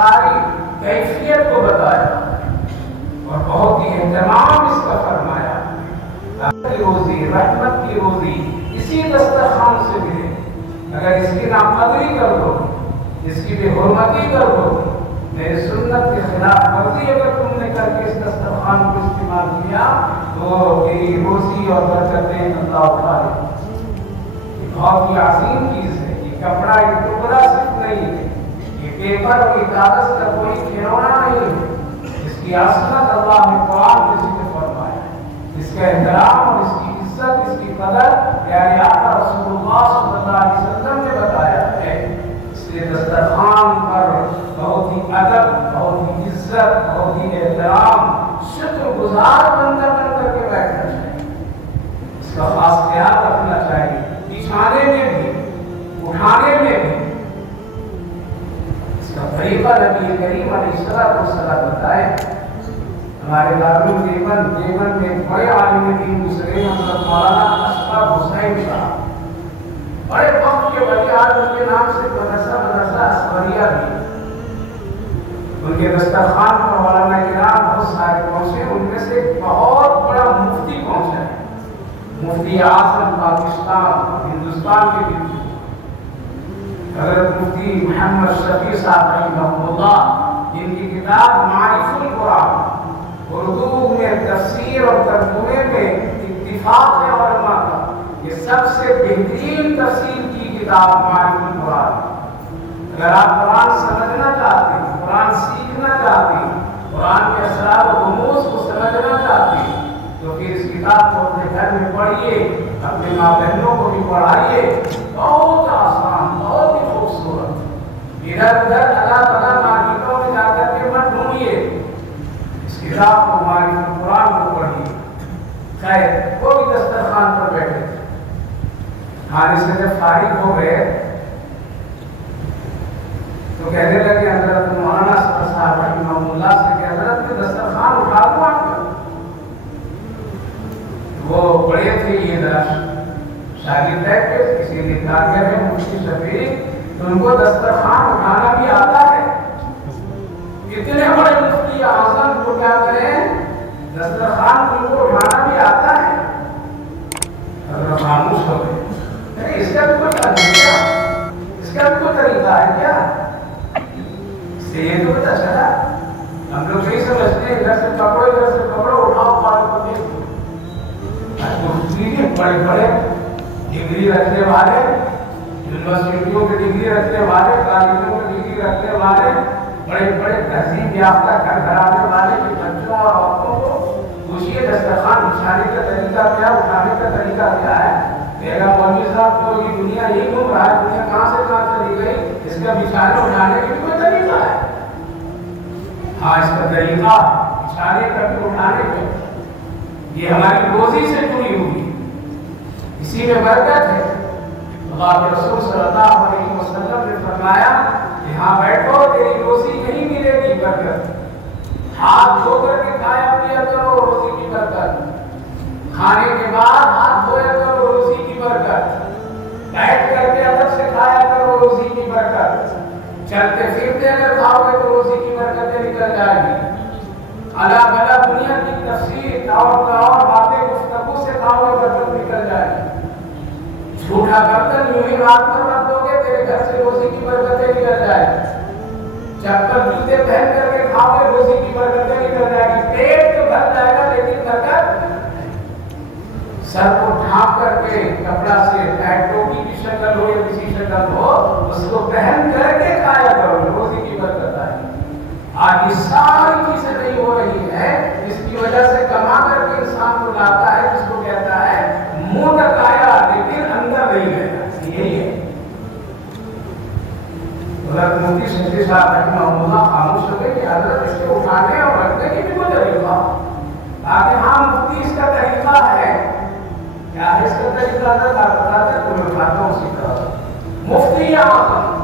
ساری کیفیت کو بتایا اور بہت ہی اہتمام اس کا فرمایا. کی روزی، رحمت کی روزی اسی دسترخوان سے ملے. اگر اس کی ناقدری کر دو، اس کی بے حرمتی کر دو، میری سنت کے خلاف ورزی اگر تم نے کر کے اس دسترخوان کو استعمال کیا تو میری روزی اور برکتیں اللہ اٹھا لے. یہ بہت ہی عظیم چیز ہے. یہ کپڑا ایک ٹکڑا صرف نہیں ہے، یہ پیپر اور یہ کاغذ کا کوئی کھلونا نہیں ہے. اس کی عظمت اللہ نے قرآن کے ذکر فرمایا. اس کا احترام اور اس کی عزت، اس کی قدر پیارے آقا رسول اللہ صلی اللہ علیہ وسلم نے بتایا ہے. اس لیے دسترخوان پر بہت ہی ادب، بہت ہی عزت، بہت ہی احترام، شکر گزار بندہ بن کر کے بیٹھنا چاہیے. اس کا خاص خیال رکھنا چاہیے، بچھانے میں بھی، اٹھانے میں بھی. اس کا طریقہ نبی کریم علیہ السلام بتائے. ہمارے دارالعلوم دیوبند میں بڑے عالم دین گزرے حضرت مولانا اشرف حسین صاحب، بڑے وقت کے ولی آج ان کے نام سے مدرسہ اسوریہ بھی. ان کے دسترخوان پر مولانا کرام بہت سارے پہنچے. ان میں سے ایک بہت بڑا مفتی پہنچا ہے، مفتی اعظم پاکستان ہندوستان کے بھی، حضرت مفتی محمد شفیع صاحب رحمہ اللہ، جن کی کتاب معرف القرآن اردو میں تفسیر اور ترجمے میں اتفاق ہے علماء کا، یہ سب سے بہترین تفسیر کی کتاب معرف القرآن. اگر آپ قرآن سمجھنا چاہتے ہیں، قرآن سیکھنا چاہتے ہیں، قرآن کے اسرار و رموز کو سمجھنا چاہتے ہیں تو پھر اس کتاب کو اپنے گھر میں پڑھیے، اپنے ماں بہنوں کو بھی پڑھائیے. بہت آسان، بہت ہی خوبصورت. ادھر ادھر الگ الگ مارکیٹوں میں جا کر کے مت ڈھونڈیے، اس کتاب کو معرف قرآن کو پڑھیے. خیر، وہ بھی دسترخوان پر بیٹھے تھے. کھانے سے جب فارغ ہو گئے تو کہنے لگے حضرت مولانا صاحب رحمہ اللہ سے کہ حضرت نے دسترخوان اٹھا دوں آپ کا. وہ بڑے تھے، یہ ذرا شاگرد ہے کہ کسی نے کہا ہے مفتی شفیع تو ان کو دسترخوان اٹھانا بھی آتا ہے. اتنے بڑے مفتی اعظم کو کیا کریں، دسترخوان ان کو اٹھانا بھی آتا ہے. حضرت خاموش ہو گئے. اس کا بھی کوئی طریقہ، اس کا بھی کوئی طریقہ ہے کیا؟ اس سے یہ تو پتا چلا. ہم لوگ یہی سمجھتے ہیں ادھر سے کپڑوں اٹھاؤ پاڑ کو دیکھو. بڑے بڑے ڈگری رکھنے والے، یونیورسٹیوں کی ڈگری رکھنے والے، کالجوں کی ڈگری رکھنے والے، بڑے بڑے تہذیب یافتہ گھرانے والے کے بچوں اور عورتوں کو پوچھیے دسترخوان بچھانے کا طریقہ کیا، اٹھانے کا طریقہ کیا ہے. میرا مولوی صاحب تو یہ دنیا یہی گھوم رہا ہے، دنیا کہاں سے کہاں چلی گئی. اس کا بچھانے اٹھانے کا بھی کوئی طریقہ ہے. ہاں، اس کا طریقہ بچھانے کا بھی اٹھانے کا. یہ ہماری روزی سے جڑی ہوئی، اسی میں برکت ہے. اللہ کے رسول صلی اللہ علیہ وسلم نے فرمایا کہ ہاں بیٹھو، تیری روزی نہیں ملے گی برکت. ہاتھ دھو کر کے کھایا پیا کرو، روزی کی برکت. کھانے کے بعد ہاتھ دھویا کرو، روزی کی برکت. بیٹھ کر کے ادب سے کھایا کرو، روزی کی برکت. چلتے پھرتے اگر کھاؤ گے تو روزی کی برکتیں نکل جائے گی. الگ الگ دنیا کی تفسیر اور باتیں گفتگو سے کھاؤ گے، برکت نکل جائے گی. جھوٹا برتن یوں ہی رات پر رکھ دو گے، تیرے گھر سے روزی کی برکتیں نکل جائے گی. چپل جوتے پہن کر کے کھاؤ گے، روزی کی برکتیں نکل جائے گی. پیٹ تو بھر جائے گا لیکن برکت. سر کو ڈھانپ کر کے کپڑا سے ٹوپی کی شکل ہو یا کسی شکل ہو، اس کو پہن کر کے کھایا کرو، روزی کی برکت آئے. آج یہ ساری چیزیں نہیں ہو رہی ہے، اس کی وجہ سے کما کر کے انسان کو لاتا ہے، جس کو کہتا ہے منہ تک آیا لیکن اندر نہیں گیا. یہی ہے. حضرت مفتی شفیع صاحب رحمہ اللہ خاموش ہو گئے کہ حضرت اس کے اٹھانے اور رکھنے کی بھی کوئی طریقہ. آگے ہاں مفتی اس کا طریقہ ہے. کیا ہے اس کا طریقہ؟ حضرت آپ بتاتے ہیں تو میں اٹھاتا ہوں اسی طرح. مفتی اعظم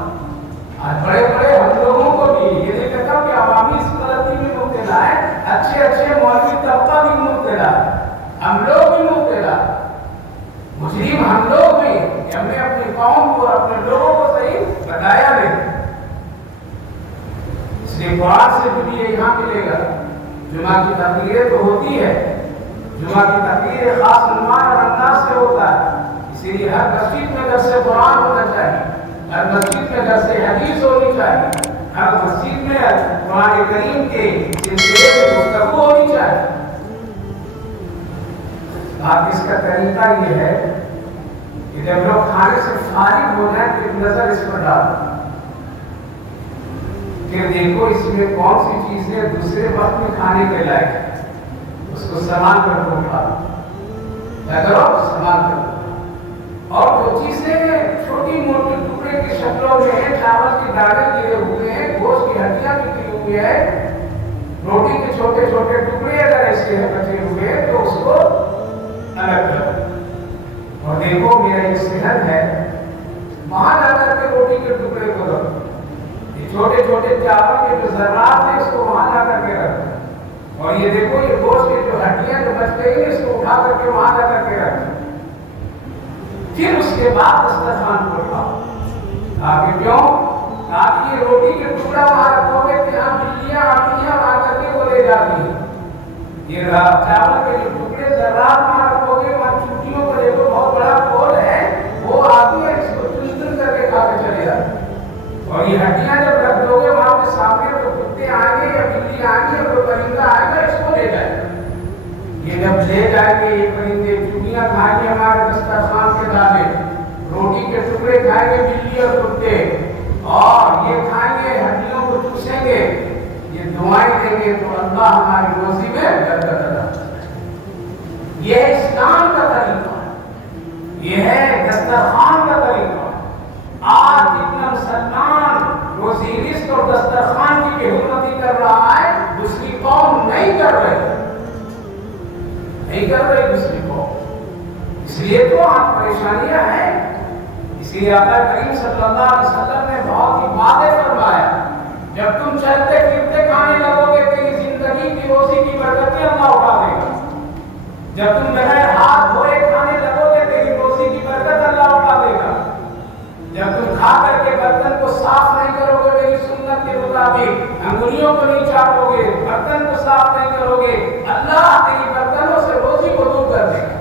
آج بڑے بڑے ہم لوگوں کو بھی یہ نہیں کہتا کہ عوامی غلطی بھی مبتلا ہے، اچھے مولوی طبقہ بھی مبتلا ہے، ہم لوگ بھی مبتلا. مجرم ہم لوگ بھی کہ ہم نے اپنی قوم کو اور اپنے لوگوں کو صحیح بتایا نہیں. اس قرآن سے بھی یہاں ملے گا. جمعہ کی تقریر تو ہوتی ہے، جمعہ کی تقریر خاص عنوان اور انداز سے ہوتا ہے، اسی لیے ہر مسجد میں درس قرآن ہونا چاہیے، ہر مسجد میں درس حدیث ہونی چاہیے، ہر مسجد میں قرآن کریم کے سلسلے میں گفتگو ہونی چاہیے. اب اس کا طریقہ یہ ہے کہ جب لوگ کھانے سے فارغ ہو جائیں تو ایک نظر اس پر ڈالو کہ دیکھو اس میں کون سی چیزیں دوسرے وقت میں کھانے کے لائق ہے، اس کو سامان کر دو، کھا لو، کیا کرو سامان کر دو. اور وہ چیزیں چھوٹی موٹی ٹکڑے کی شکلوں میں ہیں، چاول کے دانے گرے ہوئے ہیں، گوشت کی ہڈیاں نکلی ہوئی ہے، روٹی کے چھوٹے چھوٹے ٹکڑے اگر ایسے ہیں بچے ہوئے تو اس کو الگ کرو. اور دیکھو میرا یہ صحت ہے، وہاں جا کر کے روٹی کے ٹکڑے کو رکھو، یہ چھوٹے چھوٹے چاول کے جو ذرات ہیں اس کو وہاں جا کر کے رکھو. اور یہ دیکھو یہ گوشت کی جو ہڈیاں جو بچ گئی ہیں اس کو اٹھا کر کے وہاں جا کر کے رکھو. پھر اس کے بعد دسترخوان کو اٹھاؤ. آگے کیوں؟ تاکہ یہ روٹی کے ٹکڑا وہاں رکھو گے کہ ہاں بلیاں آتی ہیں وہاں کر کے وہ لے جاتی ہیں. یہ چاول کے جو ٹکڑے ذرات وہاں رکھو گے، وہاں چوٹیوں پر ایک بہت بڑا پھول ہے وہ آتی ہے، اس کو چن چن کر کے کھا کے چلے جاتے ہیں. اور یہ ہڈیاں جب رکھ دو گے وہاں پہ سامنے تو کتے آئیں گے یا بلی آئیں گے یا کوئی پرندہ آئے گا، اس کو لے جائے گا. یہ جب لے جائیں گے یہ پرندے چوڑیاں کھائیں گے ہمارے دسترخوان کے دانے، روٹی کے ٹکڑے کھائیں گے بلی اور کتے، اور یہ کھائیں گے ہڈیوں کو چوسیں گے، یہ دعائیں دیں گے تو اللہ ہماری روزی میں برکت عطا کرتا ہے. یہ اسلام کا طریقہ ہے، یہ ہے دسترخوان کا طریقہ. آج اتنا مسلمان روزی رزق اور دسترخوان کی بے حرمتی کر رہا ہے، دوسری قوم نہیں کر رہے، نہیں کر رہے دوسری قوم. اس لیے تو آج پریشانیاں ہیں. اسی لیے آقا کریم صلی اللہ علیہ وسلم نے بہت ہی واضح فرمایا، جب تم چلتے پھرتے کھانے لگو گے تیری زندگی کی روزی کی برکتیں اللہ اٹھا دے گا. جب تم بغیر ہاتھ دھوئے کھانے لگو گے تیری روزی کی برکت اللہ اٹھا دے گا. جب تم کھا کر کے برتن کو صاف نہیں کرو گے میری سنت کے مطابق، انگلیوں کو نہیں چاٹو گے، برتن کو صاف نہیں کرو گے، اللہ تیری برتنوں سے روزی کو دور کر دے گا.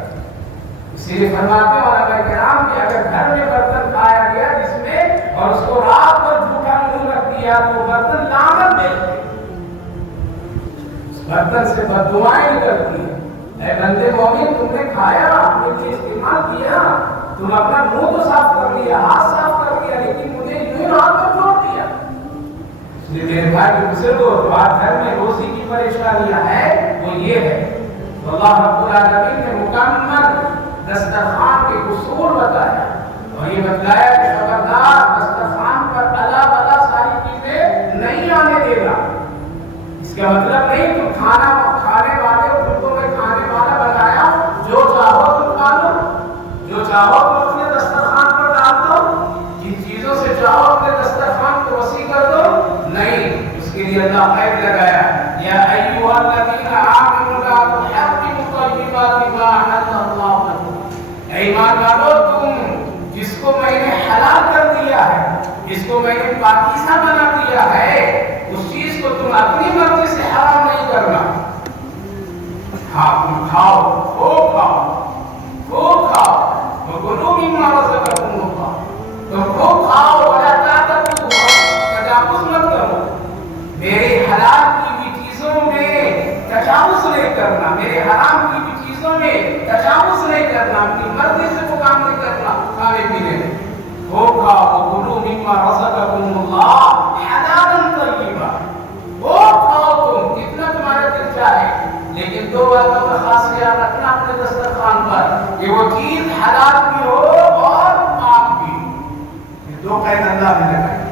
اسی لیے فرماتے ہیں علماء کرام کہ اگر گھر میں برتن کھایا گیا جس میں اور اس کو رات کو جھوٹا منہ رکھ دیا تو برتن لعنت دیتے ہیں، اس برتن سے بد دعائیں نکلتی ہیں. اے بندے مومن، تم نے کھایا، اپنے لیے استعمال کیا، تم اپنا منہ تو صاف کر لیا، ہاتھ صاف کر لیا، لیکن مجھے یوں ہاتھ پر چھوڑ دیا. اس لیے میرے بھائی کے بزرگوں، جو آج گھر میں روزی کی پریشانیاں ہیں وہ یہ ہے. تو اللہ رب العالمین نے مکمل دسترخوان کے اصول بتایا اور یہ بتلایا کہ خبردار دسترخوان پر الا بلا ساری چیزیں نہیں آنے دے گا. اس کا مطلب نہیں تم کھانے والے اور تم کو میں کھانے والا بتایا، جو چاہو تم کھا لو، جو چاہو تم اپنے دسترخوان پر ڈال دو، جن چیزوں سے چاہو اپنے دسترخوان کو وسیع کر دو. نہیں، اس کے لیے اللہ قید لگایا، یا ایھا الذین آمنوا لا تحرموا طیبات ما احل اللہ لکم. اے ایمان والو، تم جس کو میں نے حلال کر دیا ہے، جس کو میں نے پاکیزہ بنا دیا ہے، اس چیز کو تم اپنی مرضی سے حرام نہیں کرنا. ہاں تم کھاؤ، خوب کھاؤ، خوب کھاؤ، وَكُلُوا مِمَّا رَزَقَكُمُ اللَّهُ. تم خوب کھاؤ، وَلَا تَعْتَدُوا، تجاوز مت کرو. میرے حلال کی بھی چیزوں میں تجاوز نہیں کرنا، میرے حرام کی بھی چیزوں میں تجاوز نہیں کرنا، اپنی مرضی سے وہ کام نہیں کرنا کھانے پینے میں. خوب کھاؤ، وَكُلُوا مِمَّا رَزَقَكُمُ اللَّهُ حَلَالًا طَيِّبًا. خوب کھاؤ تم جتنا تمہارا دل چاہے، لیکن دو باتوں کا خاص خیال رکھنا اپنے دسترخوان پر کہ وہ چیز حلال بھی ہو اور پاک بھی. یہ دو قید اللہ نے لگائے.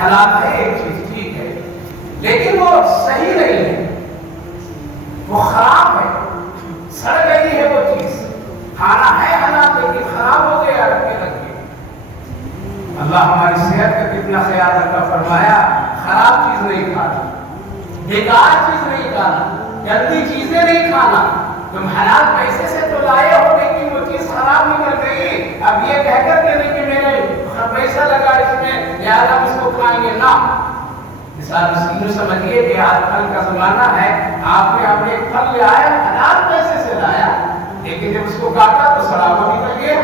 حلال ہے ایک چیز ٹھیک ہے، لیکن وہ صحیح نہیں ہے، وہ خراب ہے، سڑ گئی ہے وہ چیز. کھانا ہے حلال لیکن خراب ہو گیا رکھے رکھے. اللہ ہماری صحت کا کتنا خیال رکھا، فرمایا خراب چیز نہیں کھانا، بیکار چیز نہیں کھانا، گندی چیزیں نہیں کھانا. تم حلال پیسے سے تو لائے ہو لیکن وہ چیز خراب نکل گئی، اب یہ کہہ کر کے نہیں کہ میں نے پیسہ لگا اس میں لہذا اس کو کھائیں گے، نہ. مثال مسکینوں سمجھیے کہ آج پھل کا زمانہ ہے، آپ نے اپنے ایک پھل لے آیا، حلال پیسے سے لایا، لیکن جب اس کو کاٹا تو سڑا ہوا نکل گیا،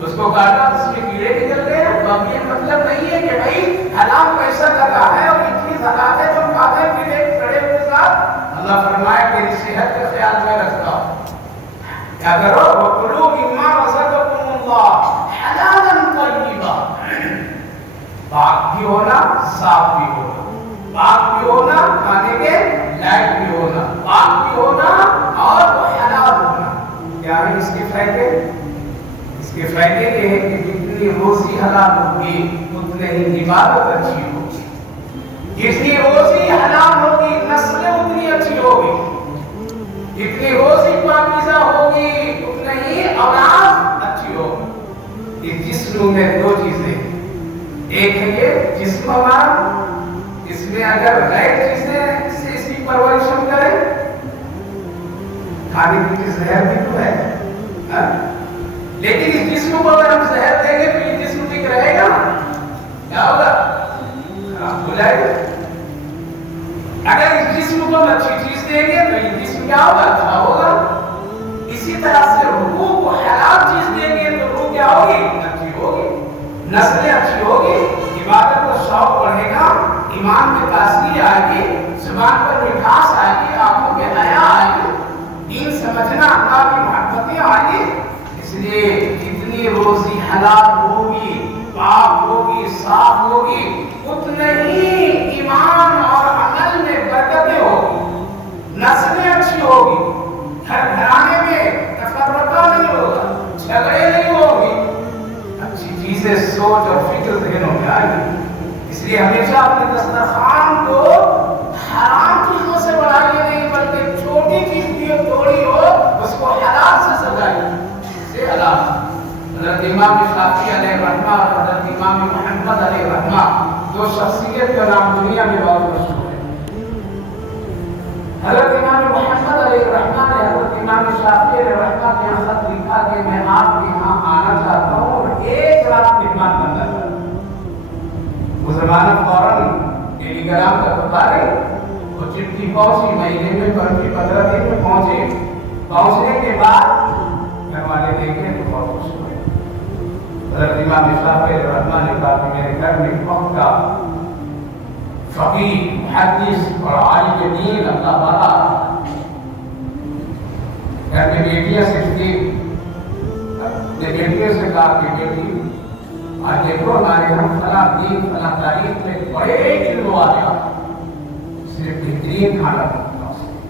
اس کو کاٹا تو اس میں کیڑے نکل گئے۔ تو اب یہ مطلب نہیں ہے کہ بھائی حلال پیسہ لگا ہے اور یہ چیز حلال ہے تو کھاتے پینے کھڑے ہوئے ساتھ۔ اللہ فرمایا تیری صحت کا خیال میں رکھتا ہوں، کیا کرو وَكُلُوا مِمَّا رَزَقَكُمُ اللَّهُ حَلَالًا طَيِّبًا، پاک بھی ہونا، صاف بھی ہونا، پاک بھی ہونا، کھانے کے لائق بھی ہونا، پاک بھی ہونا اور حلال ہونا۔ کیا ہے اس کے فائدے؟ اس کے فائدے یہ ہے کہ جتنی روزی حلال ہوگی اتنے ہی عبادت اچھی ہوگی، جتنی روزی حلال ہوگی نسلیں اتنی اچھی ہوگی، جتنی روزی پاکیزہ ہوگی اتنے ہی اولاد اچھی ہوگی۔ اس جسم میں دو چیزیں، ایک ہے یہ جسم ہمارا، اس میں اگر غیر چیزیں سے اس کی پرورش ہم کریں، کھانے کی زہر بھی تو ہے، لیکن اس جسم کو اگر ہم زہر دیں گے تو یہ جسم ٹھیک رہے گا؟ کیا ہوگا؟ خراب ہو جائے گا۔ اگر اس جسم کو ہم اچھی چیز دیں گے تو یہ جسم کیا ہوگا؟ اچھا ہوگا۔ اسی طرح سے روح کو حلال چیز دیں گے تو روح کیا ہوگی؟ اچھی ہوگی، نسلیں اچھی ہوگی، عبادت کا شوق بڑھے گا، ایمان میں تازگی آئے گی، زبان پر مٹھاس آئے گی، آنکھوں میں حیا آئے گی، دین سمجھنا، اللہ کی محبتیں آئے گی۔ اس لیے جتنی روزی حلال ہوگی، پاک ہوگی، صاف ہوگی، اتنے ہی ایمان اور عمل میں برکتیں ہوگی، نسلیں اچھی ہوگی، گھر گھرانے میں تفرقہ نہیں ہوگا، جھگڑے نہیں ہوگی، اچھی چیزیں سوچ اور فکر ذہنوں میں آئے گی۔ اس لیے ہمیشہ اپنے دسترخوان کو حرام چیزوں سے بڑھائیے نہیں، بلکہ چھوٹی چیز بھی تھوڑی ہو اس کو حلال سے سجائیے، سے حلال۔ حضرت امام شافعی علیہ رحمہ اور حضرت امام محمد علیہ رحمہ دو شخصیت کا نام دنیا میں بہت مشہور ہے۔ حضرت امام محمد علیہ رحمہ نے حضرت امام شافعی علیہ رحمہ کے یہاں خط لکھا کہ میں آپ کے یہاں آنا چاہتا ہوں اور ایک رات مہمان بننا چاہتا ہوں۔ وہ زمانہ فوراً ٹیلی گرام کا پتا نہیں، وہ چٹھی پہنچی، مہینے میں 15 دن میں پہنچی، پہنچنے کے بعد گھر والے دیکھے تو بہت خوش ہوئے۔ حضرت امام شافعی علیہ رحمہ نے کہا کہ میرے گھر میں وقت کا فقیہ، محدث اور عالم دین اللہ تعالیٰ، گھر میں بیٹیاں صرف تھی، اپنے بیٹیوں سے کہا کہ بیٹی آج دیکھو ہمارے ہم فلاں دین فلاں تاریخ میں بڑے علم والے صرف بہترین کھانا بنتا ہے۔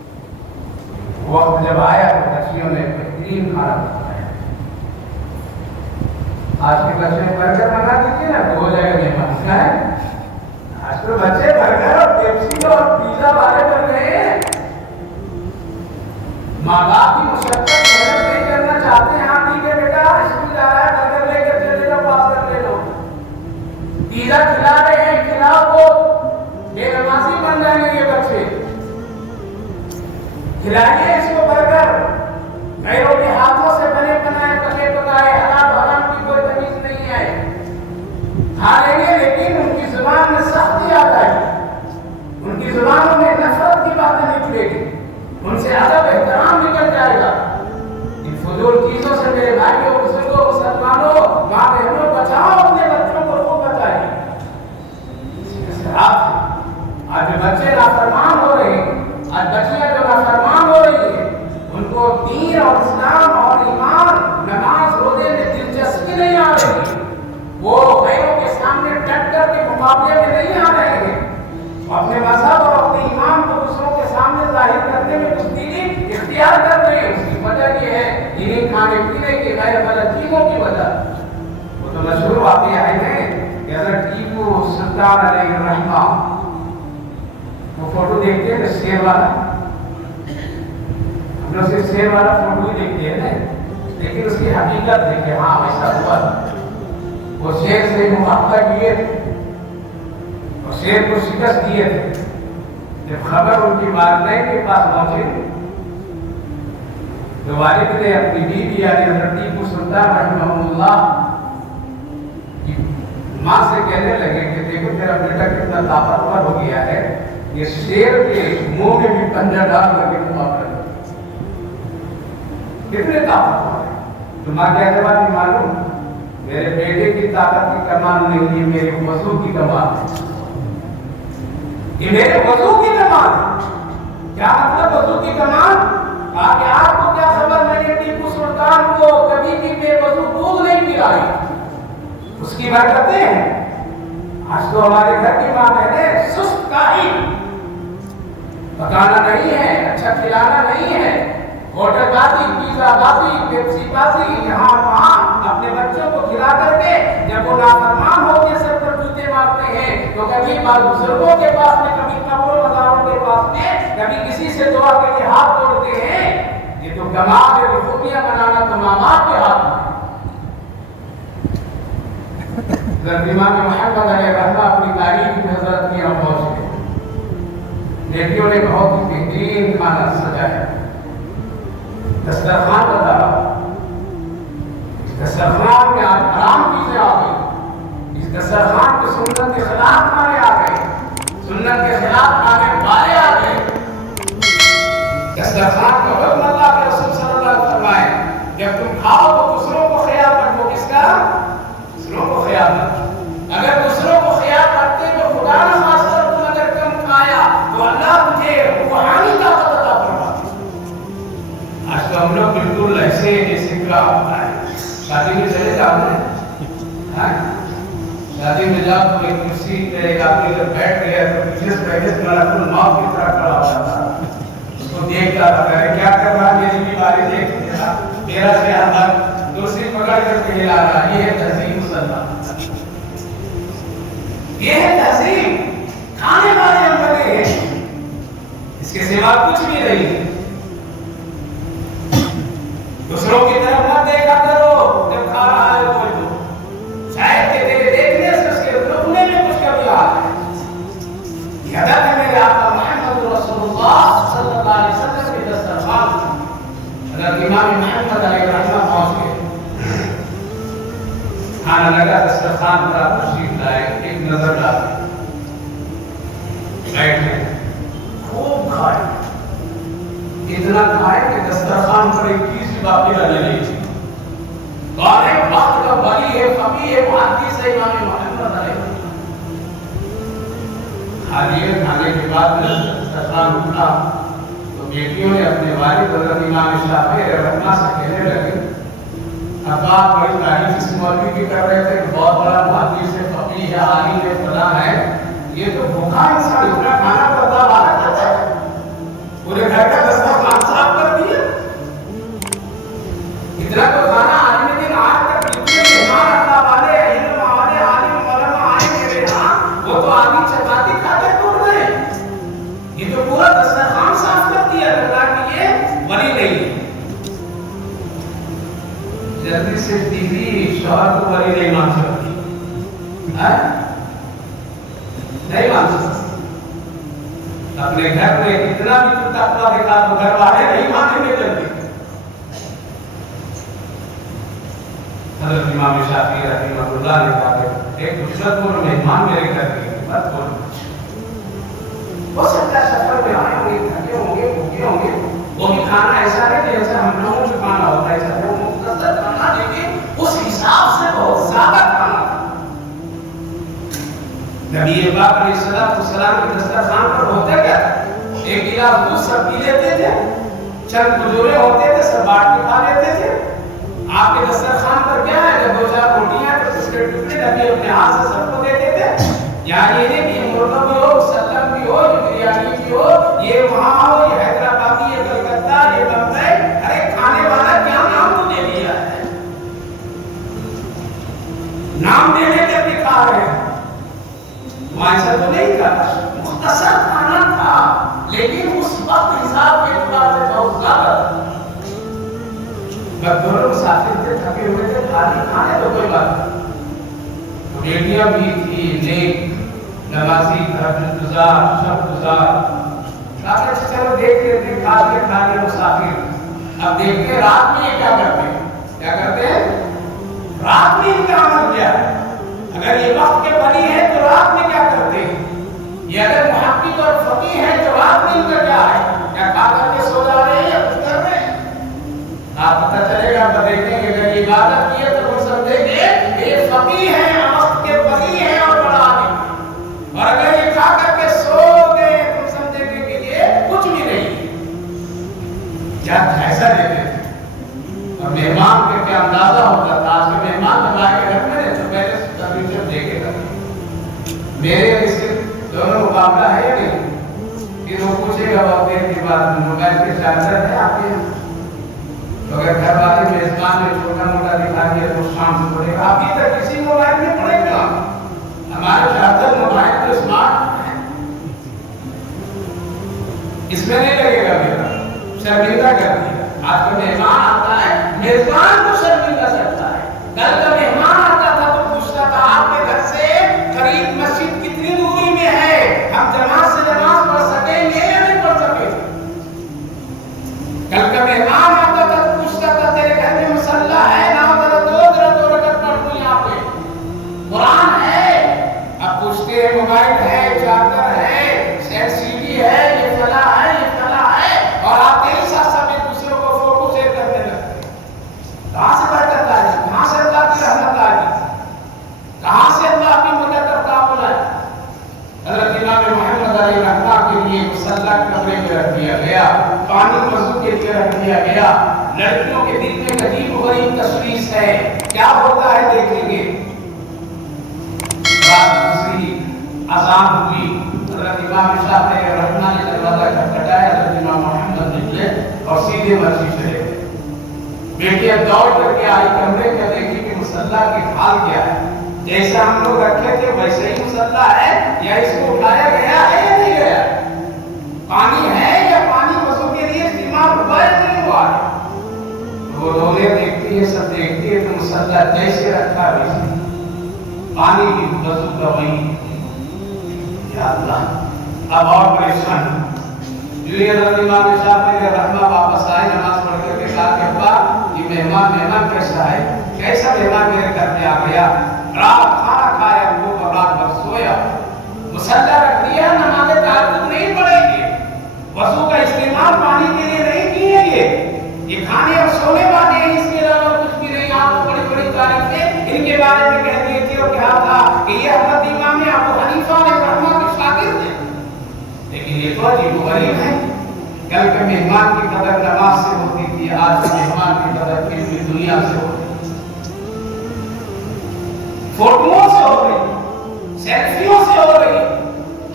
وقت جب آیا تو بچیوں نے بہترین کھانا بنایا۔ آج کے بچے برگر بنا دیجیے نا تو ہو جائے گا مہمان کا ہے۔ آج تو بچے برگر اور پیپسی اور پیزا والے بن گئے ہیں۔ ماں باپ کی مشقت محنت نہیں کرنا چاہتے ہیں، ہاں ٹھیک ہے بیٹا اسکول جا رہا ہے برگر لے کر چلے جاؤ، پاس کر لے لو، پیزا کھلا رہے ہیں، کھلاؤ کو بے نمازی بن جائیں گے یہ بچے، کھلائیے اس کو برگر، غیروں کے ہاتھوں سے بنے بنائے پکے پکائے، حلال حرام کی کوئی تمیز نہیں ہے، کھا لیں گے لیکن ان کی زبان میں سختی آ جائے گی، ان کی زبانوں میں نفرت کی باتیں نکلے گی، ان سے ادب احترام نکل جائے گا۔ ان فضول چیزوں سے میرے بھائیوں بزرگوں مسلمانوں ماں بہنوں بچاؤ، اپنے بچوں کو خوب بچائیے۔ آج جو بچے نافرمان ہو رہے ہیں، آج بچیاں جو نافرمان ہو رہی ہیں، ان کو دین اور اسلام اور ایمان، نماز روزے میں دلچسپی نہیں آ رہی، وہ غیروں کے سامنے ڈٹ کر کے مقابلے میں نہیں آ رہے ہیں، اپنے مذہب اور اپنے ایمان کو دوسروں کے سامنے ظاہر کرنے میں تبدیلی اختیار کر رہے ہیں۔ اس کی وجہ یہ ہے انہیں کھانے پینے کے غیر غلط چیزوں کی وجہ۔ وہ تو مشہور واقعہ ہے کہ حضرت ٹیپو سلطان علیہ الرحمہ، وہ فوٹو دیکھتے ہیں شیر والا، ہم لوگ صرف شیر والا فوٹو ہی دیکھتے ہیں نا، لیکن اس کی حقیقت ہے کہ ہاں ایسا ہوا، وہ شیر سے مقابلہ کیے تھے اور شیر کو شکست دیے تھے۔ جب خبر ان کی والدین کے پاس پہنچے تو والد نے اپنی بیوی یعنی حضرت ٹیپو سلطان رحمہ اللہ کی ماں سے کہنے لگے کہ دیکھو تیرا بیٹا کتنا طاقتور ہو گیا ہے، یہ شیر کے منہ میں بھی پنجہ ڈال کر کے مقابلہ کتنے طاقتور ہے۔ تو ماں کیا جواب دی معلوم؟ میرے بیٹے کی طاقت کی کمان نہیں، یہ میرے وضو کی کمان ہے، یہ میرے وضو کی کمان ہے۔ کیا مطلب وضو کی کمان؟ کہ آپ کو کیا خبر میں نے ٹیپو سلطان کو کبھی بھی بے وضو دودھ نہیں پلائی، اس کی برکتیں ہیں۔ آج تو ہمارے گھر کی ماں بہنیں سست کاہی، پکانا نہیں ہے، اچھا کھلانا نہیں ہے، ہوٹل بازی، پیزا بازی، پیپسی بازی، یہاں وہاں اپنے بچوں کو کھلا کر کے جب وہ نافرمان ہو کے سر پر جوتے مارتے ہیں تو کبھی بزرگوں کے پاس میں، کبھی قبروں مزاروں کے پاس میں، کبھی کسی سے دعا کے لیے ہاتھ توڑتے ہیں۔ یہ تو کمال ہے، خوبیاں بنانا تو مامات کے ہاتھ میں۔ حضرت امام محمد علیہ رحمہ اپنی تاریخ میں حضرت کی ہم پہنچے، نیکیوں نے بہت ہی بہترین کھانا سجایا، دسترخوان بتا رہا، اس دسترخوان میں آرام چیزیں آ گئی، اس دسترخوان کے سنت کے خلاف کھانے آ گئے، سنت کے خلاف کھانے والے آ گئے۔ دسترخوان کا حکم اللہ کے رسول صلی اللہ علیہ وسلم فرمائے، جب تم کھاؤ تو دوسروں کو خیال رکھو، کس کا؟ دوسروں کو خیال رکھو۔ اگر دوسروں کو خیال رکھتے تو خدا نہ خواستہ تم اگر کم کھایا تو اللہ تجھے روحانی طاقت عطا فرماتا۔ آج تو ہم لوگ بالکل ایسے جیسے کیا ہوتا ہے، شادی میں چلے جاتے ہیں، شادی میں جاؤ تو ایک کرسی پہ ایک آدمی جب بیٹھ گیا تو پیچھے سے پہلے سے ملک الموت کی طرح کھڑا ہو جاتا ہے، اس کو دیکھتا رہتا ہے کیا کر رہا ہے، میری بیماری دیکھ رہا، میرا سے ہاتھ دوسری پکڑ کر کے ہلا رہا۔ یہ ہے تہذیب مسلمان، یہ ہے تہذیب، کھانے والے ہم بنے ہیں، اس کے سوا کچھ بھی نہیں۔ دوسروں کی طرف مت دیکھا کرو جب کھا رہا ہے کوئی تو، شاید کہ تیرے دیکھنے سے اس کے رکنے میں کچھ کمی آ ہے۔ یہ ادب ہے میرے آقا محمد رسول اللہ صلی اللہ علیہ وسلم کے دسترخوان۔ حضرت امام محمد علیہ رحمہ پہنچ گئے، کھانا لگا، دسترخوان پر آپ تشریف لائے، ایک نظر ڈالے، بیٹھے، خوب کھائے، اتنا کھائے کہ دسترخوان پر ایک چیز بھی باقی رہنے نہیں تھی۔ بارے وقت کا ولی ہے، فقیہ ہے، محدث ہے امام محمد علیہ السلام۔ کھانے کے بعد دسترخوان اٹھا تو بیٹیوں نے اپنے والد حضرت امام شافعی رحمہ سے کہنے لگے، اب آپ بڑی تعریف اس مولوی کی کر رہے تھے کہ بہت بڑا محدث ہے، فقیہ ہے، عالم ہے، فلاں ہے، یہ تو بھوکا انسان اتنا کھانا پڑتا بارہ کرتا ہے، پورے گھر کا دسترخوان صاف کر دیا، اتنا تو کھانا آج میں دن آج تک جتنے مہمان اللہ والے علم والے عالم علماء آئے میرے ہاں وہ تو آدھی چپاتی کھا کر ٹوٹ گئے، یہ تو پورا دسترخوان صاف کر دیا۔ اللہ کی یہ ولی نہیں ہے، جلدی سے بیوی شوہر کو ولی نہیں مان سکتی، نہیں مان سکتی۔ اپنے گھر میں کتنا بھی تو تقویٰ دکھا تو گھر والے نہیں مانیں گے جلدی۔ حضرت امام شافعی رحمہ اللہ نے کہا کہ ایک مشرت بولو مہمان میرے گھر کے مت بولو کچھ، ہو سکتا ہے سفر میں آئے ہوں گے، تھکے ہوں گے، بھوکے ہوں گے، وہ بھی کھانا ایسا ہے کہ جیسا ہم لوگوں سے کھانا ہوتا ہے، ایسا وہ مختصر کھانا، لیکن اس حساب سے بہت زیادہ کھانا تھا۔ نبی پاک علیہ السلام کے دسترخوان پر ہوتا کیا تھا؟ ایک گلاس دودھ سب پی لیتے تھے، چند کھجورے ہوتے تھے سب بانٹ کے کھا لیتے تھے۔ آپ کے دسترخوان پر کیا ہے؟ جب دو چار روٹیاں تو اس کے ٹکڑے نبی اپنے ہاتھ سے سب کو دیتے تھے۔ یہاں یہ نہیں کہ مرغا بھی ہو، مسلم بھی ہو، یہ بریانی بھی ہو، یہ وہاں ہو، یہ حیدرآبادی، یہ کلکتہ، یہ بمبئی، ارے کھانے والا کیا نام تو دے دیا ہے، نام دینے کے بھی کھا رہے ہیں، وہاں ایسا تو نہیں تھا، مختصر کھانا تھا، لیکن اس وقت حساب کے اعتبار سے بہت زیادہ تھا۔ جب دونوں مسافر تھے، تھکے ہوئے تھے، خالی کھانے تو کوئی بات نہیں، بیٹیاں بھی تھی نیک نمازی، تہجد گزار، شب گزار، کہا کہ چلو دیکھ لیتے کھا کے مسافر، اب دیکھتے رات میں یہ کیا کرتے ہیں، کیا کرتے ہیں رات میں ان کا عمل کیا ہے۔ اگر یہ وقت کے بنی ہے تو رات میں کیا کرتے ہیں؟ یہ اگر محقق اور فقیہ ہے تو رات میں ان کا کیا ہے؟ کیا کھا کر کے سو جا رہے ہیں یا کچھ کر رہے ہیں؟ آپ پتہ چلے گا، آپ دیکھیں گے اگر یہ عبادت کی ہے تو وہ سمجھیں گے کہ یہ فقیہ ہیں، وقت کے فقیہ ہیں اور بڑا عالم، اور اگر یہ کھا کر کے سو گئے تو سمجھیں گے کہ یہ کچھ بھی نہیں ہے۔ کیا جائزہ دیتے تھے اور مہمان کے کیا اندازہ ہوتا تھا؟ آج کے مہمان بنا کے رکھ میں تو پہلے سرویچر دے کے رکھتے، میرے اس دونوں مقابلہ ہے یا نہیں؟ کہ وہ پوچھے گا بہت دیر کی بات، موبائل کے چارجر ہے آپ کے؟ تو اگر گھر والے میزبان میں چھوٹا موٹا دکھا دیا تو شام سے پڑے گا، ابھی تک کسی موبائل میں پڑے گا؟ ہمارے چارجر موبائل تو اسمارٹ ہے، اس میں نہیں لگے گا میرا، شرمندہ کر دیا۔ آج کا مہمان آتا ہے، میزبان کو شرمندہ کرتا ہے۔ کل کا مہمان آتا تھا تو پوچھتا تھا آپ کے گھر سے قریب مسجد کتنی دوری میں ہے، ہم جماعت سے نماز پڑھ سکیں گے یا نہیں پڑھ سکیں گے؟ کل کا مہمان آتا تھا تو پوچھتا تھا تیرے گھر میں مصلی ہے نا، ذرا دو رکعت پڑھ لوں یہاں پہ، قرآن ہے؟ اب پوچھتے ہیں موبائل ہے، چارجر ہے، سیٹ سی ڈی ہے، یہ فلاں ہے، یہ فلاں ہے، اور آپ ایک ساتھ سب ایک دوسرے کو فوٹو شیئر کرنے لگتے ہیں۔ کہاں سے برکت آئی؟ کہاں سے اللہ کی رحمت آئی؟ کہاں سے اللہ کی مدد اور تعاون آئی؟ حضرت امام محمد علیہ رحمہ کے لیے مصلی کمرے میں رکھ دیا گیا، پانی وضو کے لیے رکھ دیا گیا۔ لڑکیوں کے دل میں عجیب و غریب تشویش ہے، کیا ہوتا ہے دیکھیں گے۔ رات دوسری اذان ہوئی، حضرت امام صاحب نے رحمہ نے دروازہ کھٹکھٹایا، حضرت امام محمد نکلے اور سیدھے مسجد چلے گئے۔ بیٹی اب دوڑ کر کے آئی کمرے میں، دیکھی کہ مصلی کے حال کیا ہے، جیسا ہم لوگ رکھے تھے ویسے ہی مصلی ہے یا اس کو اٹھایا گیا ہے یا نہیں گیا؟ پانی ہے یا پانی وضو کے لیے استعمال ہوا یا نہیں ہوا ہے؟ وہ رونے دیکھتی ہے، سب دیکھتی ہے تو مصلی جیسے رکھا ویسے، پانی بھی وضو کا وہی۔ یا اللہ، اب اور پریشان جو یہ حضرت امام صاحب نے رحمہ واپس آئے، نماز پڑھ کر کے کہا کہ ابا یہ مہمان کیسا ہے، کیسا مہمان میرے گھر میں آ گیا؟ رات کھانا کھایا، وہ رات بھر سویا، مصلی رکھ دیا، نماز تہجد نہیں پڑھیں گے، وضو کا استعمال پانی کے لیے نہیں کیے گے، یہ کھانے اور سونے والے ہیں، اس کے علاوہ کچھ بھی نہیں۔ آپ کو بڑی بڑی تعریفیں ان کے بارے میں کہہ دیے تھے اور کہا تھا کہ یہ حضرت امام ابو حنیفہ علیہ رحمہ کے شاگرد ہیں، لیکن یہ تو عجیب و غریب ہے۔ کل کے مہمان کی قدر نماز سے ہوتی تھی، آج کے مہمان کی قدر علمی دنیا سے ہوتی ہے، فوٹوؤں سے ہو رہی، سیلفیوں سے ہو رہی۔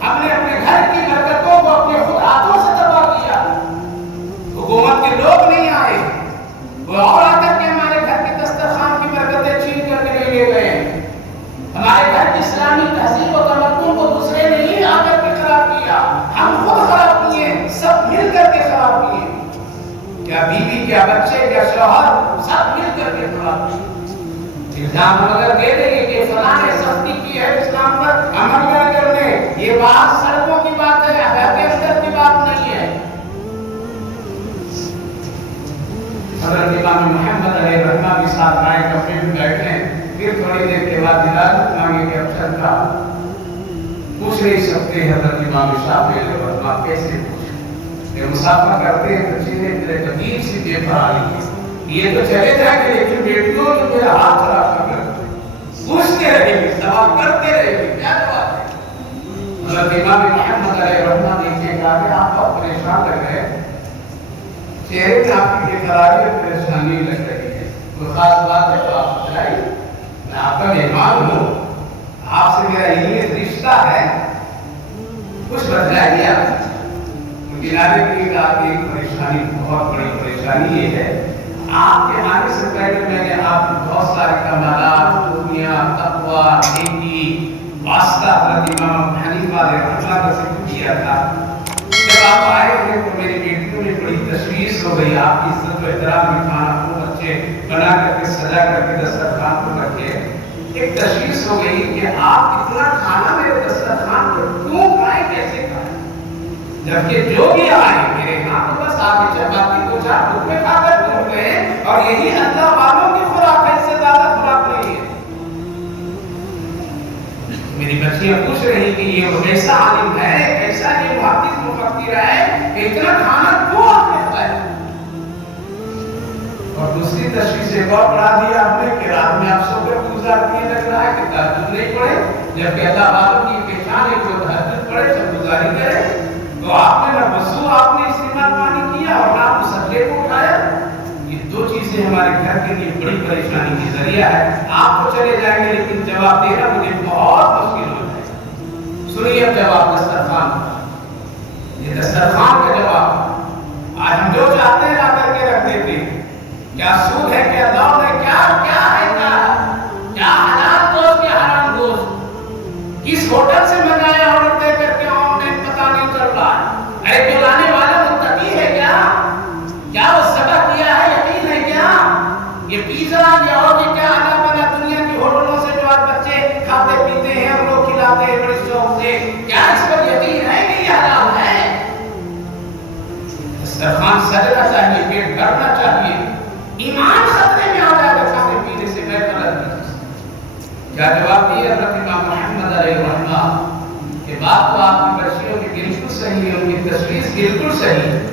ہم نے اپنے گھر کی برکتوں کو اپنے خود ہاتھوں سے تباہ کیا۔ حکومت کے لوگ نہیں آئے، وہ اور آ کر کے ہمارے گھر کے دسترخوان کی برکتیں چھین کر کے لے گئے۔ ہمارے گھر کی اسلامی تہذیب و تمدن کو دوسرے نے ہی آ کر کے خراب کیا، ہم خود خراب کیے، سب مل کر کے خراب کیے۔ کیا بیوی، کیا بچے، کیا شوہر، سب مل کر کے خراب کیے۔ الزام اگر دے دیں گے کہ فلاں نے سختی کی ہے اسلام پر عمل کرنے، یہ بات سڑکوں کی بات ہے، گھر کے اندر کی بات نہیں ہے۔ حضرت امام محمد علیہ رحمہ کے ساتھ آئے، کمرے میں بیٹھے، پھر تھوڑی دیر کے بعد اجازت مانگے کہ اب چل کا پوچھ نہیں سکتے حضرت امام شافعی علیہ رحمہ کیسے پوچھیں؟ کہ مسافر کرتے ہیں تو چیزیں پھر ایک عجیب سی بے قراری ہے، یہ تو چلے جائیں گے لیکن بیٹیوں تو میرا ہاتھ خراب کر رہے پوچھتے رہے گی، سوال کرتے رہے گی، کیا جواب ہے؟ حضرت امام محمد علیہ رحمہ نے یہ کہا کہ آپ بہت پریشان لگ رہے ہیں، چہرے میں آپ کی بے قراری اور پریشانی لگ رہی ہے، کوئی خاص بات ہے تو آپ بتائیے، میں آپ کا مہمان ہوں، آپ سے میرا یہ رشتہ ہے، کچھ بتلائیے آپ۔ کنارے کی آپ کی پریشانی، بہت بڑی پریشانی یہ ہے، آپ کے آنے سے پہلے میں نے آپ کو بہت سارے کمالات، خوبیاں، تقویٰ، نیکی، واسطہ حضرت امام حنیفہ علیہ رحمہ کا ذکر کیا تھا۔ جب آپ آئے تھے تو میری بیٹیوں میں بڑی تشویش ہو گئی، آپ کی عزت و احترام میں کھانا خوب اچھے بنا کر کے سجا کر کے دسترخوان پر رکھے، ایک تشویش ہو گئی کہ آپ اتنا کھانا میرے دسترخوان پر کیوں کھائیں، کیسے کھائیں، جبکہ جو بھی آئے میرے ہاں تو بس آگے چپاتی دو چار ٹکڑے کھا کر ٹوٹ گئے، اور یہی اللہ والوں کی خوراک ہے، اس سے زیادہ خوراک نہیں ہے۔ میری بچیاں پوچھ رہی کہ یہ کیسا عالم ہے، کیسا یہ محدث مفکر ہے کہ اتنا کھانا کیوں آپ نے کھایا؟ اور دوسری تشریح سے اور بڑھا دیا آپ نے کہ رات میں آپ سو کر گزارتی ہے، لگ رہا ہے کہ تہجد نہیں پڑھے، جبکہ اللہ والوں کی پہچان ہے کہ تہجد پڑھے، سب گزاری کرے، تو آپ نے نہ وضو آپ نے استعمال پانی کیا اور نہ مصلے کو اٹھایا۔ یہ دو چیزیں ہمارے گھر کے لیے بڑی پریشانی کی ذریعہ ہے۔ آپ تو چلے جائیں گے لیکن جواب دینا مجھے بہت مشکل ہو جائے گا۔ سنیے اب جواب دسترخوان کا، یہ دسترخوان کا جواب۔ آج ہم جو چاہتے ہیں لا کر کے رکھ دیتے ہیں، کیا سود ہے، کیا دور ہے، کیا ہے، کیا حلال گوشت، کیا حرام گوشت، کس ہوٹل سے منگایا آرڈر دے کر کے آن لائن پتہ نہیں چل رہا ہے۔ ارے جو لانے والا متقی ہے کیا وہ سبق کیا ہے، یقین ہے کیا؟ یہ پیزا یا اور یہ کیا اللہ بنا دنیا کی ہوٹلوں سے جو آج بچے کھاتے پیتے ہیں، ہم لوگ کھلاتے ہیں بڑی شوق سے، کیا اس پر یقین ہے کہ یہ حلال ہے؟ دسترخوان سجنا چاہیے، پیٹ بھرنا چاہیے، ایمان خطرے میں آ جائے گا کھانے پینے سے بہتر ہے۔ کیا جواب دیا حضرت امام محمد علیہ الرحمہ کہ بات تو آپ کی بچیوں کی بالکل صحیح ہے، ان کی تشخیص بالکل صحیح ہے۔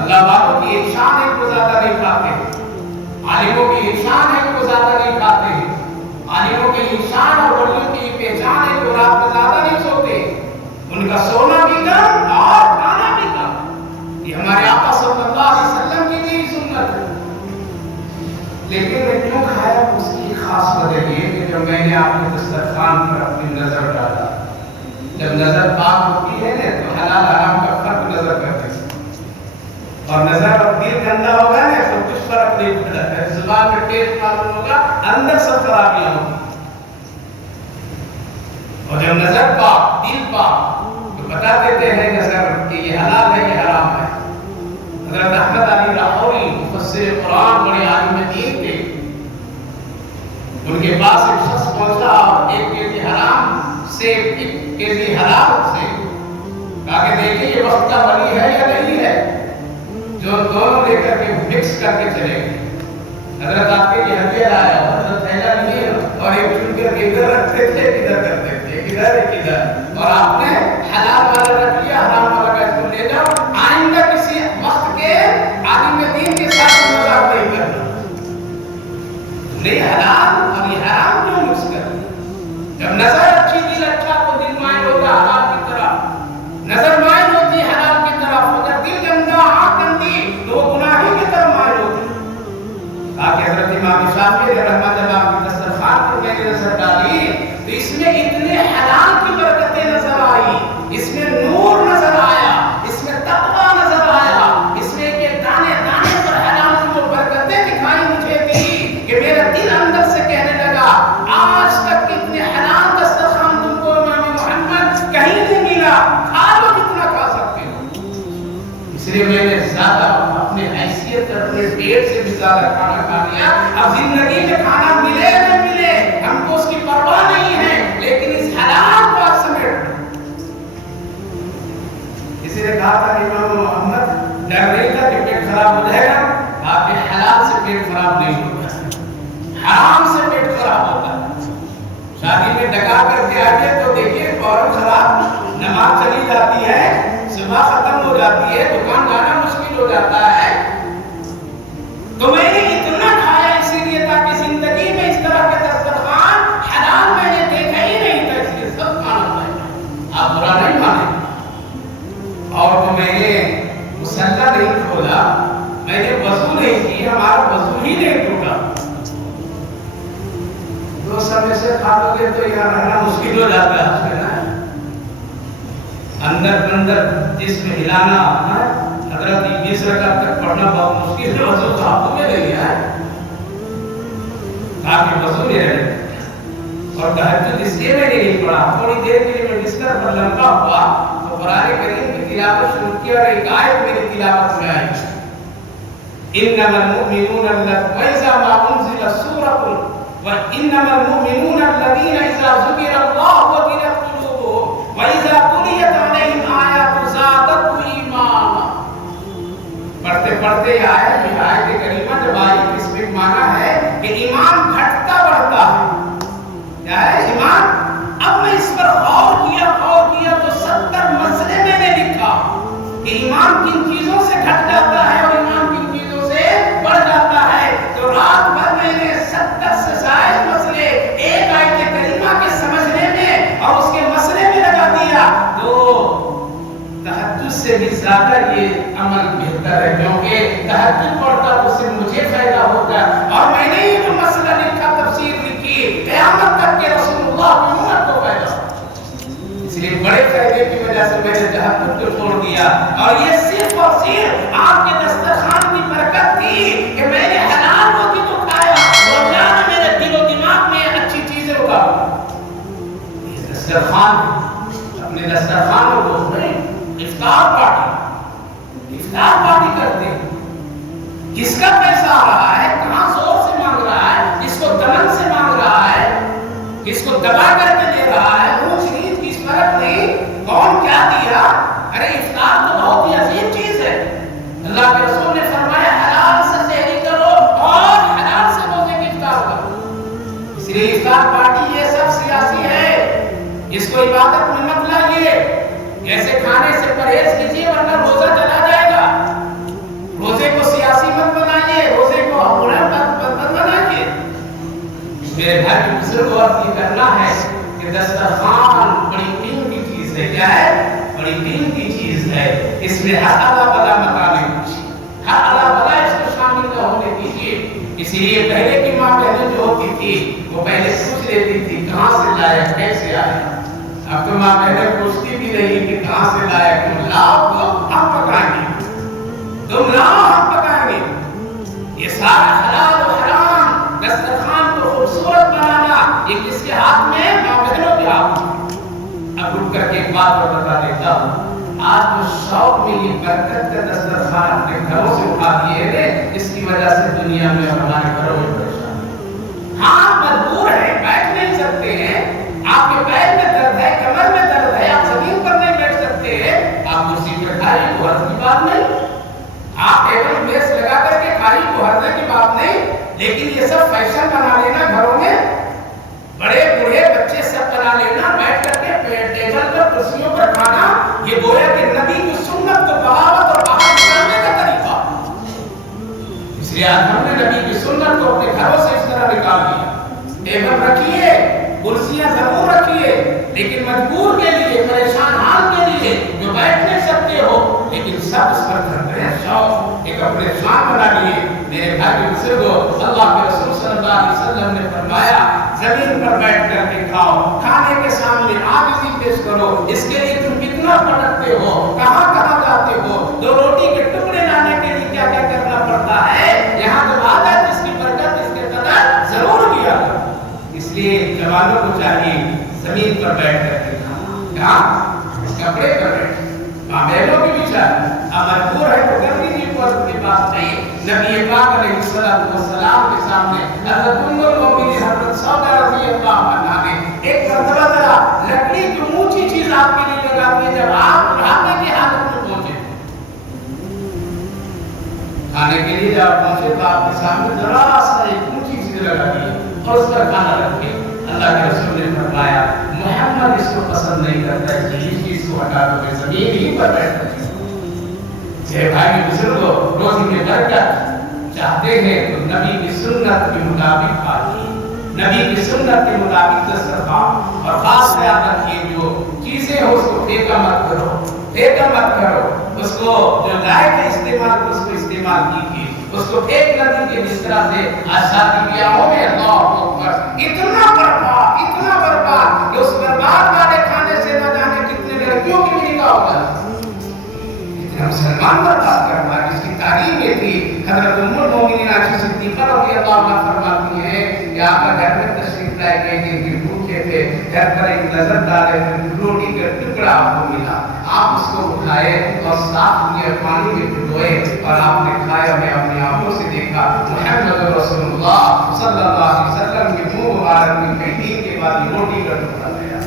اللہ والوں کی ایک شان ہے کہ وہ زیادہ نہیں کھاتے، عالموں کی ایک شان ہے کہ وہ زیادہ نہیں کھاتے، عالموں کی ایک شان اور ولیوں کی پہچان ہے کہ وہ رات میں زیادہ نہیں سوتے، ان کا سونا بھی کم اور کھانا بھی کم۔ یہ ہمارے آقا صلی اللہ علیہ وسلم کی بھی سنت ہے۔ لیکن میں کیوں کھایا، اس کی خاص وجہ یہ کہ جب میں نے آپ کے دسترخوان پر اپنی نظر ڈالا، جب نظر پاک ہوتی ہے نا تو حلال حرام کا فرق نظر کرتے ہیں، اور نظر اور دل گندا ہوگا نا تو کچھ فرق نہیں پڑتا ہے، زبان میں ٹیسٹ معلوم ہوگا، اندر سب خرابیاں ہوگی۔ اور جب نظر پاک، دل پاک، تو بتا دیتے ہیں نظر کہ یہ حلال ہے، یہ حرام ہے۔ حضرت احمد علی لاہوری مفسر قرآن بڑے عالم دین تھے، ان کے پاس ایک شخص پہنچا اور ایک کیجی حرام سے ایک کیجی حلال سے کہا کہ دیکھیں یہ وقت کا ولی ہے یا نہیں ہے، جو دونوں لے کر کے مکس کر کے چلے گئے۔ حضرت آپ کے لیے ہدیہ لایا، حضرت تھیلا لیے اور ایک چن کر کے ادھر رکھتے تھے، ادھر کرتے تھے، ایک ادھر، اور آپ نے حلال والا رکھ لیا، حرام والا کا اس کو لے جاؤ، آئندہ کسی وقت کے عالم دین کے ساتھ مذاق نہیں کرنا، نہیں حلال اور یہ حرام کیوں مکس کرنا؟ جب نظر اچھی دل اچھا تو دل مائل ہوتا حلال کی طرف، نظر مائل ہوتی حلال کی طرف، اگر دل گندا آنکھ گندی تو وہ گناہی کی طرف مائل ہوتی۔ آگے حضرت امام شافعی رحمہ اللہ کی دسترخوان پر میں نے نظر ڈالی تو اس میں اتنے حلال کی برکتیں نظر آئی، اس میں نور نظر آیا، اس میں تقویٰ نظر آیا، اس میں ایک دانے دانے پر حلال کی جو برکتیں دکھائی مجھے دی کہ میرا دل اندر سے کہنے لگا آج تک اتنے حلال دسترخوان تم کو امام محمد کہیں نہیں ملا، کھا لو جتنا کھا سکتے ہو۔ اس لیے میں نے زیادہ اپنے حیثیت اور اپنے پیٹ سے بھی زیادہ کھانا کھا لیا۔ اب زندگی میں کھانا ملے نہ ملے ہم کو اس کی پرواہ نہیں ہے، لیکن اس حلال کو آپ سمیٹ۔ کسی نے کہا تھا کہ امام محمد ڈر رہی تھا کہ پیٹ خراب ہو جائے گا، آپ کے حلال سے پیٹ خراب نہیں ہوتا، حرام سے پیٹ خراب ہوتا ہے۔ شادی میں ڈکا کر کے آئیے تو دیکھیے فوراً خراب، نماز چلی جاتی ہے، صبح ختم ہو جاتی ہے، دکان جانا مشکل ہو جاتا ہے۔ تو میں نے اتنا کھایا اسی لیے تاکہ زندگی میں اس طرح کے دسترخوان حلال میں نے دیکھا ہی نہیں تھا، اس لیے سب کھانا چاہیے، آپ برا نہیں مانیں۔ اور تو میں نے مصلی نہیں کھولا، میں نے وضو نہیں کی، ہمارا وضو ہی نہیں ٹوٹا۔ دو سمے سے کھا لو گے تو یہاں رہنا مشکل ہو جاتا ہے نا، اندر جسم ہلانا، حضرت 20 رکعت تک پڑھنا بہت مشکل ہے، وضو قابو میں نہیں ہے، تاکہ وضو میں رہے۔ اور تہجد اس لیے میں نے نہیں پڑھا، تھوڑی دیر کے لیے میں بستر پر لمبا ہوا تو قرآن کریم کی تلاوت شروع کی اور ایک آیت میری تلاوت میں آئی، انما المؤمنون وَإِذَا مَا أُنزِلَتْ سُورَةٌ وَإِنَّمَا الْمُؤْمِنُونَ الَّذِينَ إِذَا ذُكِرَ اللَّهُ وَجِلَتْ قُلُوبُهُمْ وَإِذَا تُلِيَتْ عَلَيْهِمْ آيَاتُهُ زَادَتْهُمْ إِيمَانًا۔ پڑھتے پڑھتے یہ آیت کریمہ جب آئی اس میں معنی ہے کہ ایمان گھٹتا بڑھتا ہے، کیا ہے؟ ایمان اب میں اس پر غور کیا تو 70 مسئلے میں نے لکھا کہ ایمان کن چیزوں سے گھٹ جاتا ہے اور ایمان کن چیزوں سے بڑھ جاتا ہے. تو رات بھر میں نے 70 سے زائد مسئلے ایک آیت کریمہ کے سمجھنے میں اور اس کے مسئلے میں لگا دیا. تو تہجد سے بھی زیادہ یہ عمل بہتر ہے، کیونکہ تہجد پڑھتا تو اس سے مجھے فائدہ ہوگا. اور میں نے یہ جو مسئلہ لکھا، تفسیر لکھی، قیامت تک کے رسول اللہ کی امت کو فائدہ ہوگا. اس لیے بڑے فائدے کی وجہ سے میں نے تہجد کو چھوڑ دیا. اور یہ صرف اور صرف آپ کے دسترخوان کی برکت تھی کہ میں نے حلال روٹی تو کھایا اور جان میرے دل و دماغ میں اچھی چیزیں اگا. دسترخوان، اپنے دسترخوان کو افطار پارٹی کرتے ہیں. کس کا پیسہ آ رہا ہے، کہاں زور سے مانگ رہا ہے، کس کو دمن سے مانگ رہا ہے، کس کو دبا کر کے دے رہا ہے، اونچ نیچ کی فرق نہیں، کون کیا دیا. ارے افطار تو بہت ہی عظیم چیز ہے. اللہ کے رسول نے فرمایا حلال سے سحری کرو اور حلال سے روزے کی افطار کرو. اس لیے افطار پارٹی یہ سب سیاسی ہے، اس کو عبادت میں مت لائیے. ایسے کھانے سے پرہیز کیجیے ورنہ روزہ چلا جائے گا. روزے کو سیاسی مت بنائیے، روزے کو مت بنائیے. میرے بھائی کے بزرگ کو یہ کرنا ہے کہ دسترخوان بڑی قیمتی چیز ہے. کیا ہے؟ بڑی قیمتی چیز ہے. اس میں ہر اللہ بلا مکانے کچھ، ہر اللہ بلا اس کو شامل نہ ہونے دیجیے. اسی لیے پہلے کی ماں بہنیں جو ہوتی تھی وہ پہلے پوچھ لیتی تھی کہاں سے لایا، کیسے آیا. اب تو ماں بہنیں پوچھتی بھی نہیں کہ کہاں سے لایا، تم لاؤ تو ہم پکائیں گے، تم لاؤ ہم پکائیں گے. یہ سارا حلال و حرام دسترخوان کو خوبصورت بنانا یہ کس کے ہاتھ میں؟ ماں بہنوں کے ہاتھ میں. اب رک کر کے ایک بات اور بتا دیتا ہوں. آج جو شوق میں یہ برکت کا دسترخوان اپنے گھروں سے اٹھا دیے ہیں، اس کی وجہ سے دنیا میں اور ہمارے گھروں میں پریشان. ہاں مجبور ہیں، بیٹھ نہیں سکتے ہیں، آپ کے پیر میں درد ہے، کمر میں درد ہے، آپ زمین پر نہیں بیٹھ سکتے ہیں، آپ کرسی پر کھائیے تو حرض کی بات نہیں، آپ ٹیبل میز لگا کر کے کھائیے تو حرض کی بات نہیں. لیکن یہ سب فیشن بنا لینا گھروں میں، بڑے بوڑھے بچے سب بنا لینا، بیٹھ کر کے ٹیبل پر کرسیوں پر کھانا، یہ گویا کہ نبی کی سنت کو بغاوت اور باہر نکالنے کا طریقہ. اس لیے آج ہم نے نبی کی سنت کو اپنے گھروں سے اس طرح نکال دیا. ٹیبل رکھیے، کرسیاں ضرور رکھیے، لیکن مجبور کے لیے، پریشان حال کے لیے جو بیٹھ نہیں سکتے ہو، لیکن سب اس پر کرتے ہیں شوق، ایک اپنے شان بنا لیے. میرے بھائی بزرگو، اللہ کے رسول صلی اللہ علیہ وسلم نے فرمایا زمین پر بیٹھ کر کے کھاؤ، کھانے کے سامنے عاجزی پیش کرو. اس کے لیے تم کتنا پڑکتے ہو، کہاں کہاں جاتے ہو، 2 روٹی کے ٹکڑے لانے کے لیے کیا کیا کرنا پڑتا ہے. یہاں تو عادت جس کی برکت اس کے قدر ضرور کیا. اس لیے جوانوں کو چاہیے زمین پر بیٹھ کر کے کھانا. کہاں؟ کپڑے پر بیٹھ. ماں بہنوں کی بھی چاہیے. اب مجبور ہے تو کر دیجیے، کوئی کی بات نہیں. نبی پاک علیہ السلام کے سامنے حضرت ام المؤمنین حضرت سودا رضی اللہ عنہا نے ایک مرتبہ ذرا لکڑی کی اونچی چیز آپ کے لیے لگا دی. جب آپ بڑھاپے کی حالت میں پہنچے، کھانے کے لیے جب پہنچے تو آپ کے سامنے ذرا سا ایک اونچی چیز لگا دی اور اس پر کھانا رکھے. اللہ کے رسول نے فرمایا محمد اس کو پسند نہیں کرتا ہے کہ اس چیز کو ہٹا دو، میں زمین ہی پر بیٹھ کر. میرے بھائی بزرگوں، روزی میں برکت چاہتے ہیں تو نبی کی سنت کے مطابق کھائیے، نبی کی سنت کے مطابق دسترخوان. اور خاص خیال رکھیے جو چیزیں ہیں اس کو پھینکا مت کرو، پھینکا مت کرو. اس کو جو لائق ہے استعمال کو اس کو استعمال کیجیے، اس کو پھینک نہ دیجیے. جس طرح سے شادی بیاہوں میں اللہ اکبر اتنا برباد کہ اس برباد والے کھانے سے نہ جانے کتنے لڑکیوں کی بھی نکاح ہو جاتی. مسلمان برباد کرنا جس کی تعلیم یہ تھی. حضرت ام المؤمنین عائشہ صدیقہ رضی اللہ عنہا فرماتی ہیں کہ آپ گھر میں تشریف لائے گئے کہ بھوکے تھے، گھر پر ایک نظر ڈالے تو روٹی کا ٹکڑا آپ کو ملا. آپ اس کو اٹھائے اور صاف کیے، پانی میں ڈبوئے اور آپ نے کھایا. میں اپنی آنکھوں سے دیکھا محمد رسول اللہ صلی اللہ علیہ وسلم کے منہ مبارک میں کہیں کے بعد روٹی کا ٹکڑا گیا.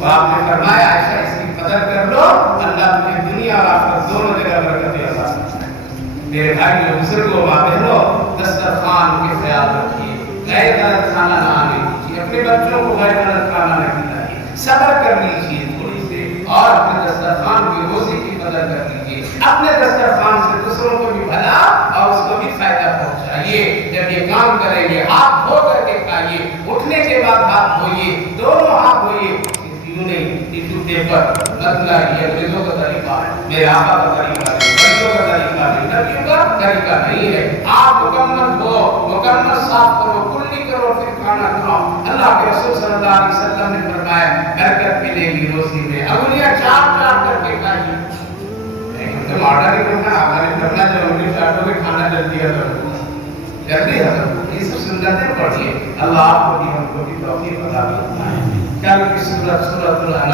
اور آپ نے فرمایا عائشہ اس کی قدر کر لو، اللہ تمہیں دنیا اور آخرت دونوں جگہ برکت عطا فرمائے. میرے بھائی بزرگوں، ماں بہنوں، دسترخوان کے خیال رکھیے. غیر غلط کھانا نہ آنے دیجیے، اپنے بچوں کو غیر غلط کھانا نہ کھلائیے. صبر کر لیجیے تھوڑی سے، اور اپنے دسترخوان کی روزی کی قدر کر لیجیے، اپنے دسترخوان سے دوسروں کو بھی بھلا اور اس کو بھی فائدہ پہنچائیے۔ جب یہ کام کریں گے ہاتھ دھو کر کے کھائیے، اٹھنے کے بعد ہاتھ دھوئیے، دونوں ہاتھ دھوئیے، یوں نہیں ٹیشو پیپر بدلا، یہ انگریزوں کا طریقہ ہے، میرے آقا کا طریقہ ہے، بچوں کا طریقہ ہے، نبیوں کا طریقہ نہیں ہے۔ آپ مکمل دھو، مکمل صاف کرو، کلی کرو، پھر کھانا کھاؤ۔ اللہ کے رسول صلی اللہ علیہ وسلم نے فرمایا برکت ملے گی روزی میں، انگلیاں چاٹ چاٹ کر کے کھائیے۔ تو آرڈر نہیں کرنا، آگا نہیں کرنا، جو انگلی چاٹو گے کھانا جلدی ہے جلدی حضرت، یہ سب سنتیں پڑھیے۔ اللہ آپ کو بھی ہم کو بھی توفیق عطا فرمائے۔ کل کی سورت الانعام